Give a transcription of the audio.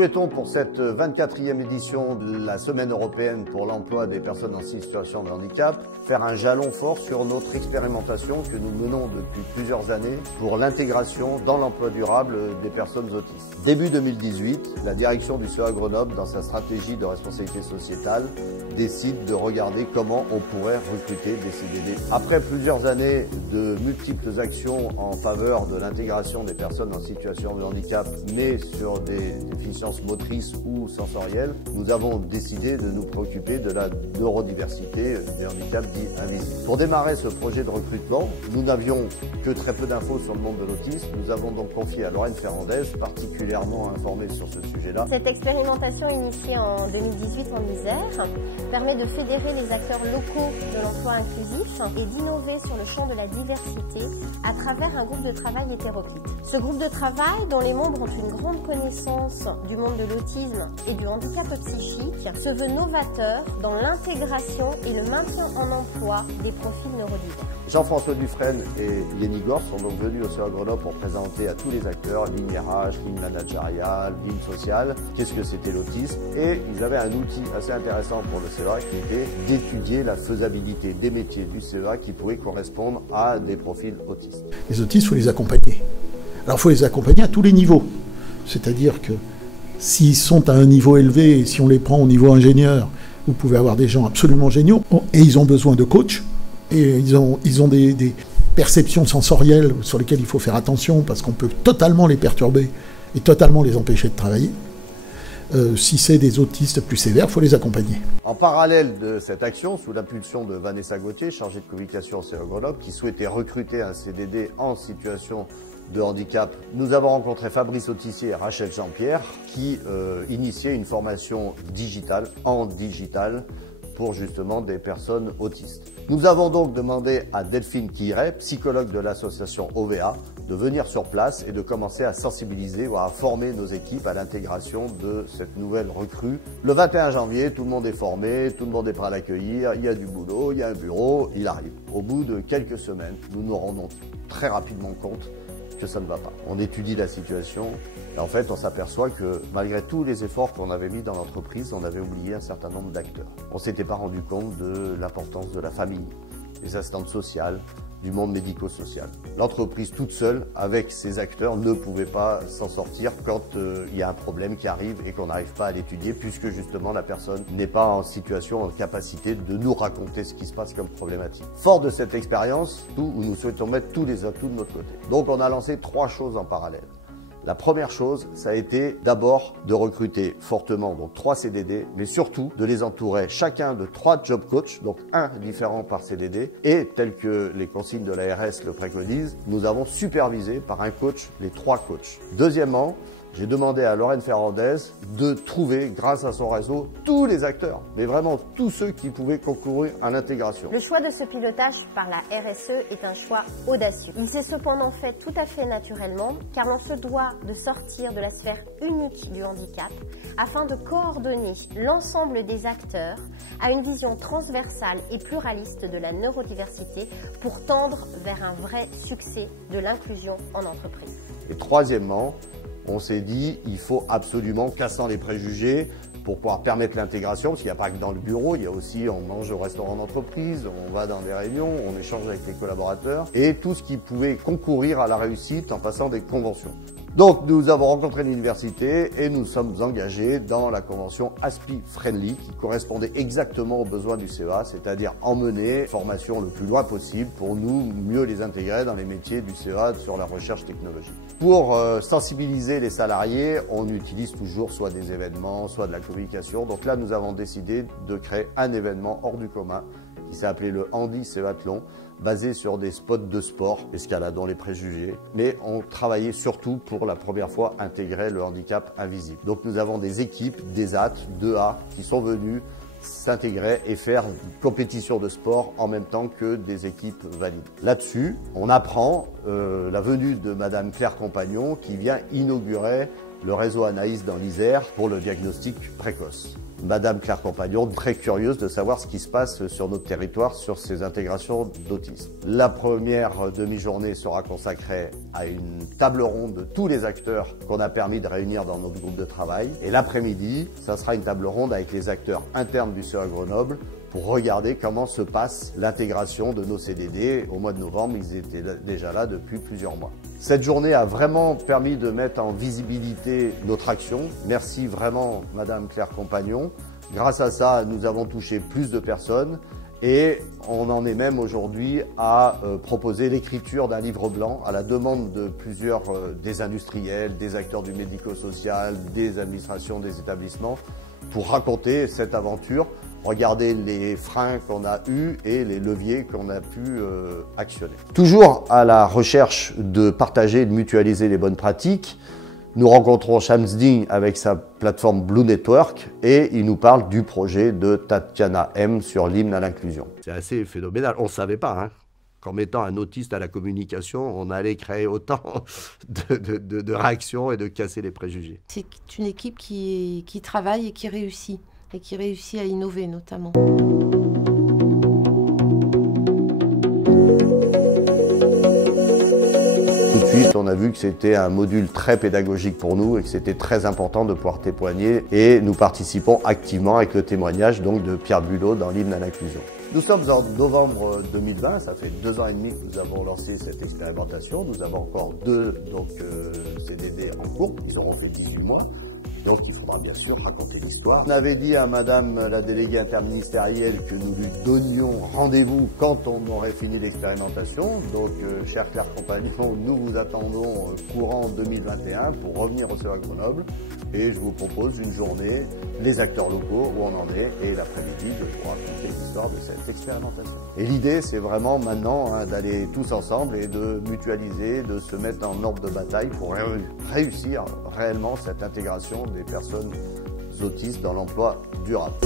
souhaitons pour cette 24e édition de la Semaine européenne pour l'emploi des personnes en situation de handicap faire un jalon fort sur notre expérimentation que nous menons depuis plusieurs années pour l'intégration dans l'emploi durable des personnes autistes. Début 2018, la direction du CEA Grenoble, dans sa stratégie de responsabilité sociétale, décide de regarder comment on pourrait recruter des CDD. Après plusieurs années de multiples actions en faveur de l'intégration des personnes en situation de handicap, mais sur des déficiences motrices ou sensorielles, nous avons décidé de nous préoccuper de la neurodiversité des handicaps dits invisibles. Pour démarrer ce projet de recrutement, nous n'avions que très peu d'infos sur le monde de l'autisme. Nous avons donc confié à Lorraine Ferrandez, particulièrement informée sur ce sujet-là. Cette expérimentation initiée en 2018 en Isère permet de fédérer les acteurs locaux de l'emploi inclusif et d'innover sur le champ de la diversité à travers un groupe de travail hétéroclite. Ce groupe de travail, dont les membres ont une grande connaissance du monde de l'autisme et du handicap psychique, se veut novateur dans l'intégration et le maintien en emploi des profils neurodivers. Jean-François Dufresne et Lénie Gors sont donc venus au CEA Grenoble pour présenter à tous les acteurs, ligne RH, ligne managériale, ligne sociale, qu'est-ce que c'était l'autisme. Et ils avaient un outil assez intéressant pour le CEA qui était d'étudier la faisabilité des métiers du CEA qui pouvaient correspondre à des profils autistes. Les autistes, il faut les accompagner. Alors il faut les accompagner à tous les niveaux. C'est-à-dire que s'ils sont à un niveau élevé, et si on les prend au niveau ingénieur, vous pouvez avoir des gens absolument géniaux, et ils ont besoin de coach, et ils ont des perceptions sensorielles sur lesquelles il faut faire attention, parce qu'on peut totalement les perturber et totalement les empêcher de travailler. Si c'est des autistes plus sévères, il faut les accompagner. En parallèle de cette action, sous l'impulsion de Vanessa Gauthier, chargée de communication au CEA Grenoble, qui souhaitait recruter un CDD en situation de handicap, nous avons rencontré Fabrice Autissier et Rachel Jean-Pierre qui initiaient une formation digitale, en digital, pour justement des personnes autistes. Nous avons donc demandé à Delphine Quiret, psychologue de l'association OVA, de venir sur place et de commencer à sensibiliser, voire à former nos équipes à l'intégration de cette nouvelle recrue. Le 21 janvier, tout le monde est formé, tout le monde est prêt à l'accueillir, il y a du boulot, il y a un bureau, il arrive. Au bout de quelques semaines, nous nous rendons très rapidement compte que ça ne va pas. On étudie la situation et en fait on s'aperçoit que malgré tous les efforts qu'on avait mis dans l'entreprise, on avait oublié un certain nombre d'acteurs. On ne s'était pas rendu compte de l'importance de la famille, des assistantes sociales, du monde médico-social. L'entreprise toute seule, avec ses acteurs, ne pouvait pas s'en sortir quand il y a un problème qui arrive et qu'on n'arrive pas à l'étudier, puisque justement la personne n'est pas en situation, en capacité de nous raconter ce qui se passe comme problématique. Fort de cette expérience, nous souhaitons mettre tous les atouts de notre côté. Donc on a lancé 3 choses en parallèle. La première chose, ça a été d'abord de recruter fortement, donc 3 CDD, mais surtout de les entourer chacun de 3 job coachs, donc un différent par CDD, et tel que les consignes de l'ARS le préconisent, nous avons supervisé par un coach les 3 coachs. Deuxièmement, j'ai demandé à Lorraine Ferrandez de trouver, grâce à son réseau, tous les acteurs, mais vraiment tous ceux qui pouvaient concourir à l'intégration. Le choix de ce pilotage par la RSE est un choix audacieux. Il s'est cependant fait tout à fait naturellement, car l'on se doit de sortir de la sphère unique du handicap afin de coordonner l'ensemble des acteurs à une vision transversale et pluraliste de la neurodiversité pour tendre vers un vrai succès de l'inclusion en entreprise. Et troisièmement, on s'est dit, il faut absolument, cassant les préjugés, pour pouvoir permettre l'intégration, parce qu'il n'y a pas que dans le bureau, il y a aussi, on mange au restaurant d'entreprise, on va dans des réunions, on échange avec les collaborateurs, et tout ce qui pouvait concourir à la réussite en passant des conventions. Donc nous avons rencontré l'université et nous sommes engagés dans la convention ASPI Friendly qui correspondait exactement aux besoins du CEA, c'est-à-dire emmener formation le plus loin possible pour nous mieux les intégrer dans les métiers du CEA sur la recherche technologique. Pour sensibiliser les salariés, on utilise toujours soit des événements, soit de la communication. Donc là, nous avons décidé de créer un événement hors du commun qui s'est appelé le Handi CEAthlon, basé sur des spots de sport, escaladons les préjugés, mais on travaillait surtout pour la première fois intégrer le handicap invisible. Donc nous avons des équipes, des AT, 2A, qui sont venus s'intégrer et faire une compétition de sport en même temps que des équipes valides. Là-dessus, on apprend la venue de Madame Claire Compagnon qui vient inaugurer le réseau Anaïs dans l'Isère pour le diagnostic précoce. Madame Claire Compagnon, très curieuse de savoir ce qui se passe sur notre territoire sur ces intégrations d'autisme. La première demi-journée sera consacrée à une table ronde de tous les acteurs qu'on a permis de réunir dans notre groupe de travail. Et l'après-midi, ça sera une table ronde avec les acteurs internes du CEA Grenoble pour regarder comment se passe l'intégration de nos CDD. Au mois de novembre, ils étaient déjà là depuis plusieurs mois. Cette journée a vraiment permis de mettre en visibilité notre action. Merci vraiment Madame Claire Compagnon. Grâce à ça, nous avons touché plus de personnes et on en est même aujourd'hui à proposer l'écriture d'un livre blanc à la demande de plusieurs des industriels, des acteurs du médico-social, des administrations, des établissements pour raconter cette aventure. Regardez les freins qu'on a eus et les leviers qu'on a pu actionner. Toujours à la recherche de partager et de mutualiser les bonnes pratiques, nous rencontrons Shamsdin avec sa plateforme Blue Network et il nous parle du projet de Tatiana M sur l'hymne à l'inclusion. C'est assez phénoménal, on ne savait pas qu'en mettant un autiste à la communication, on allait créer autant de réactions et de casser les préjugés. C'est une équipe qui travaille et qui réussit à innover notamment. Tout de suite, on a vu que c'était un module très pédagogique pour nous et que c'était très important de pouvoir témoigner et nous participons activement avec le témoignage donc de Pierre Bulot dans l'hymne à l'inclusion. Nous sommes en novembre 2020, ça fait 2 ans et demi que nous avons lancé cette expérimentation. Nous avons encore 2 CDD en cours, ils auront fait 18 mois. Donc il faudra bien sûr raconter l'histoire. On avait dit à Madame la déléguée interministérielle que nous lui donnions rendez-vous quand on aurait fini l'expérimentation. Donc chère Claire Compagnon, nous vous attendons courant 2021 pour revenir au CEA Grenoble. Et je vous propose une journée, les acteurs locaux, où on en est, et l'après-midi de vous raconter l'histoire de cette expérimentation. Et l'idée, c'est vraiment maintenant d'aller tous ensemble et de mutualiser, de se mettre en ordre de bataille pour réussir réellement cette intégration des personnes autistes dans l'emploi durable.